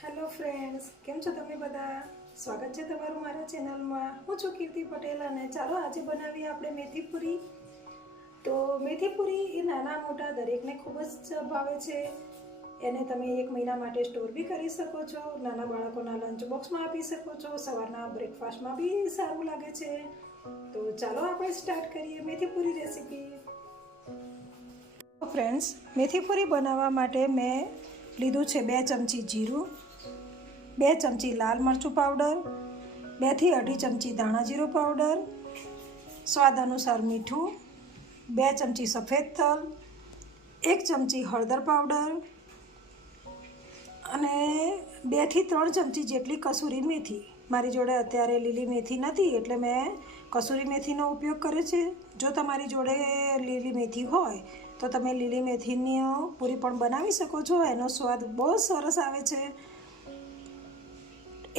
Hello friends, કેમ છો તમે બધા? સ્વાગત છે તમારું મારા ચેનલમાં. હું છું કીર્તિ પટેલ અને ચાલો આજે બનાવીએ આપણે મેથી પૂરી. તો મેથી પૂરી એ નાના મોટા દરેકને ખૂબ જ ભાવે છે. એને તમે 1 મહિના માટે સ્ટોર બી કરી શકો છો. નાના બાળકોના લંચ બોક્સમાં આપી શકો છો. સવારના બ્રેકફાસ્ટમાં બી સારું લાગે છે. તો ચાલો આપણે સ્ટાર્ટ કરીએ મેથી પૂરી રેસીપી. ફ્રેન્ડ્સ, મેથી પૂરી બનાવવા માટે મેં લીધું છે 2 ચમચી જીરું, 2 ચમચી લાલ મરચું પાવડર, 2 થી 2.5 ચમચી ધાણા જીરું પાવડર, સ્વાદ અનુસાર મીઠું, 2 ચમચી સફેદ તલ, 1 ચમચી હળદર પાવડર અને 2 થી 3 ચમચી જેટલી કસૂરી મેથી. મારી જોડે અત્યારે લીલી મેથી નથી એટલે મેં કસૂરી મેથીનો ઉપયોગ કર્યો છે. જો તમારી જોડે લીલી મેથી હોય તો તમે લીલી મેથીની પૂરી પણ બનાવી શકો છો. એનો સ્વાદ બહુ સરસ આવે છે.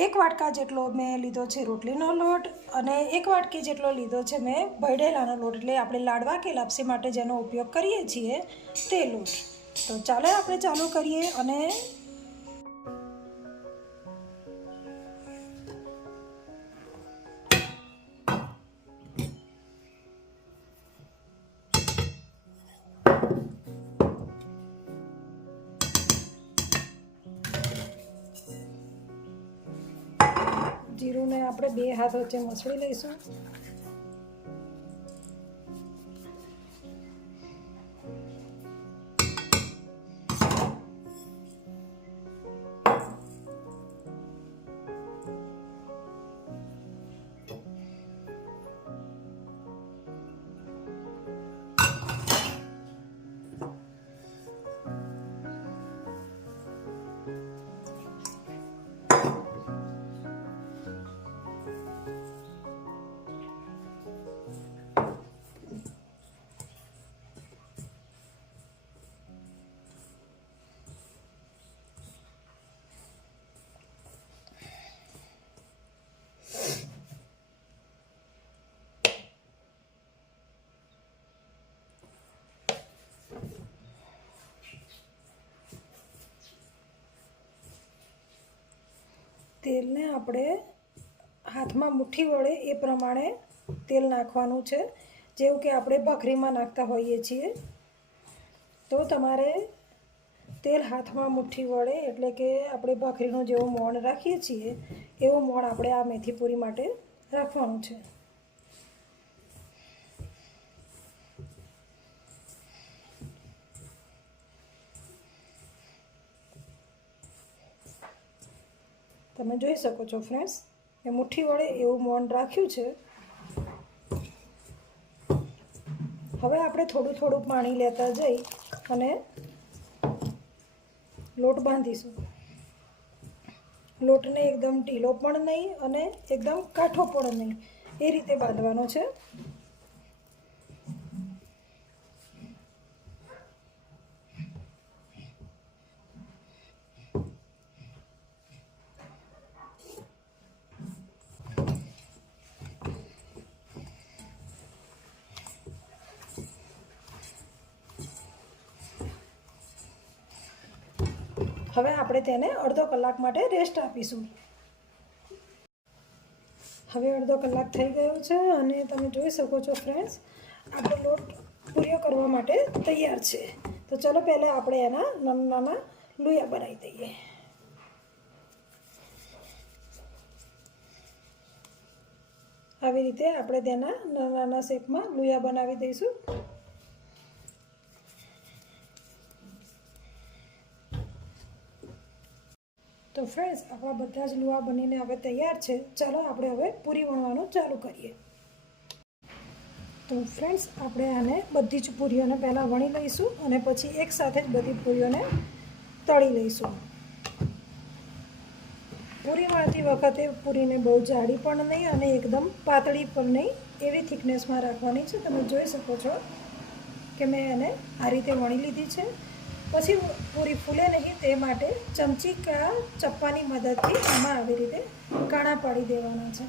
1 વાટકા જેટલો મેં લીધો છે રોટલીનો લોટ અને 1 વાટકી જેટલો લીધો છે મેં ભૈડેલાનો લોટ, એટલે આપણે લાડવા કે લાપસી માટે જેનો ઉપયોગ કરીએ છીએ તે લોટ. તો ચાલો આપણે ચાલુ કરીએ અને જીરુંને આપણે 2 હાથ વચ્ચે મસળી લઈશું. તેલને આપણે હાથમાં મુઠ્ઠી વડે એ પ્રમાણે તેલ નાખવાનું છે, જેવું કે આપણે ભાખરીમાં નાખતા હોઈએ છીએ. તો તમારે તેલ હાથમાં મુઠ્ઠી વડે, એટલે કે આપણે ભાખરીનું જેવું મોણ રાખીએ છીએ એવું મોણ આપણે આ મેથી પૂરી માટે રાખવાનું છે. તમે જોઈ શકો છો ફ્રેન્ડ્સ, એ મુઠ્ઠી વડે એવું મોણ રાખ્યું છે. હવે આપણે થોડું થોડું પાણી લેતા જઈ અને લોટ બાંધીશું. લોટને એકદમ ઢીલો પણ નહીં અને એકદમ કાઠો પણ નહીં, એ રીતે બાંધવાનો છે. હવે આપણે તેને અડધો કલાક માટે રેસ્ટ આપીશું. હવે અડધો કલાક થઈ ગયો છે અને તમે જોઈ શકો છો ફ્રેન્ડ્સ, આપણો લોટ પૂરીઓ કરવા માટે તૈયાર છે. તો ચલો પહેલાં આપણે એના નાના નાના લુયા બનાવી દઈએ. આવી રીતે આપણે તેના નાના નાના શેપમાં લુયા બનાવી દઈશું. તો ફ્રેન્ડ્સ, આપણા બધા જ લુઆ બનીને હવે તૈયાર છે. ચાલો આપણે હવે પૂરી વણવાનું ચાલુ કરીએ. તો ફ્રેન્ડ્સ, આપણે આને બધી જ પૂરીઓને પહેલાં વણી લઈશું અને પછી એકસાથે જ બધી પૂરીઓને તળી લઈશું. પૂરી વણતી વખતે પૂરીને બહુ જાડી પણ નહીં અને એકદમ પાતળી પણ નહીં, એવી થિકનેસમાં રાખવાની છે. તમે જોઈ શકો છો કે મેં એને આ રીતે વણી લીધી છે. પછી પૂરી ફૂલે નહીં તે માટે ચમચી કે ચપ્પાની મદદથી આમાં આવી રીતે કાણા પાડી દેવાના છે.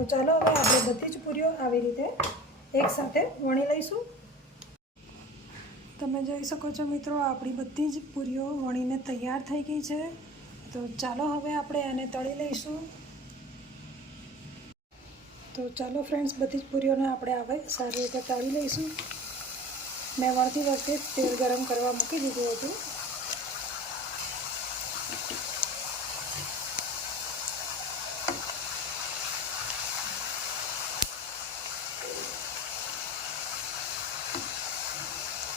તો ચાલો હવે આપણે બધી જ પૂરીઓ આવી રીતે એકસાથે વણી લઈશું. તમે જોઈ શકો છો મિત્રો, આપણી બધી જ પૂરીઓ વણીને તૈયાર થઈ ગઈ છે. તો ચાલો હવે આપણે એને તળી લઈશું. તો ચાલો ફ્રેન્ડ્સ, બધી જ પૂરીઓને આપણે હવે સારી રીતે તળી લઈશું. મેં વણતી વખતે તેલ ગરમ કરવા મૂકી દીધું હતું.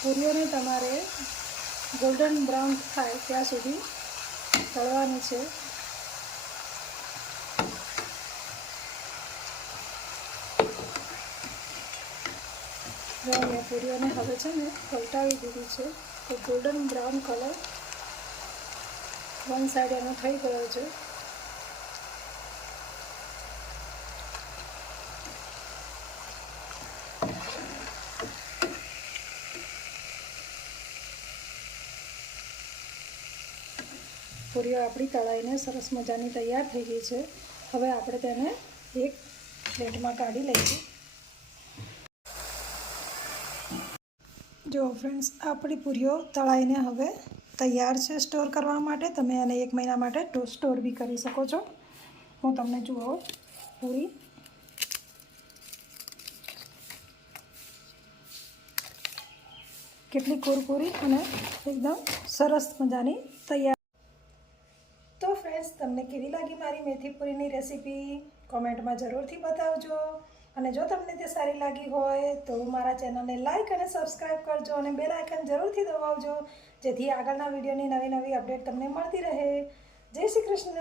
પૂરીઓને તમારે ગોલ્ડન બ્રાઉન થાય ત્યાં સુધી તળવાની છે. જો મેં પૂરીઓને હવે છે ને પલટાવી દીધી છે. તો golden brown colour one side એનો થઈ ગયો છે. પૂરીઓ આપણી તળાઈને સરસ મજાની તૈયાર થઈ ગઈ છે. હવે આપણે તેને એક પ્લેટમાં કાઢી લઈશું. જો ફ્રેન્ડ્સ, આપણી પૂરીઓ તળાઈને હવે તૈયાર છે સ્ટોર કરવા માટે. તમે એને 1 મહિના માટે સ્ટોર બી કરી શકો છો. હું તમને જુઓ પૂરી કેટલી કુરકુરી અને એકદમ સરસ મજાની તૈયાર. તો ફ્રેન્ડ્સ, તમને કેવી લાગી મારી મેથી પૂરીની રેસીપી કોમેન્ટમાં જરૂરથી બતાવજો. અને જો તમને તે સારી લાગી હોય તો મારા ચેનલને લાઈક અને સબસ્ક્રાઈબ કરજો અને બેલ આઇકન જરૂરથી દબાવજો, જેથી આગળના વિડીયોની નવી અપડેટ તમને મળતી રહે. જય શ્રી કૃષ્ણ.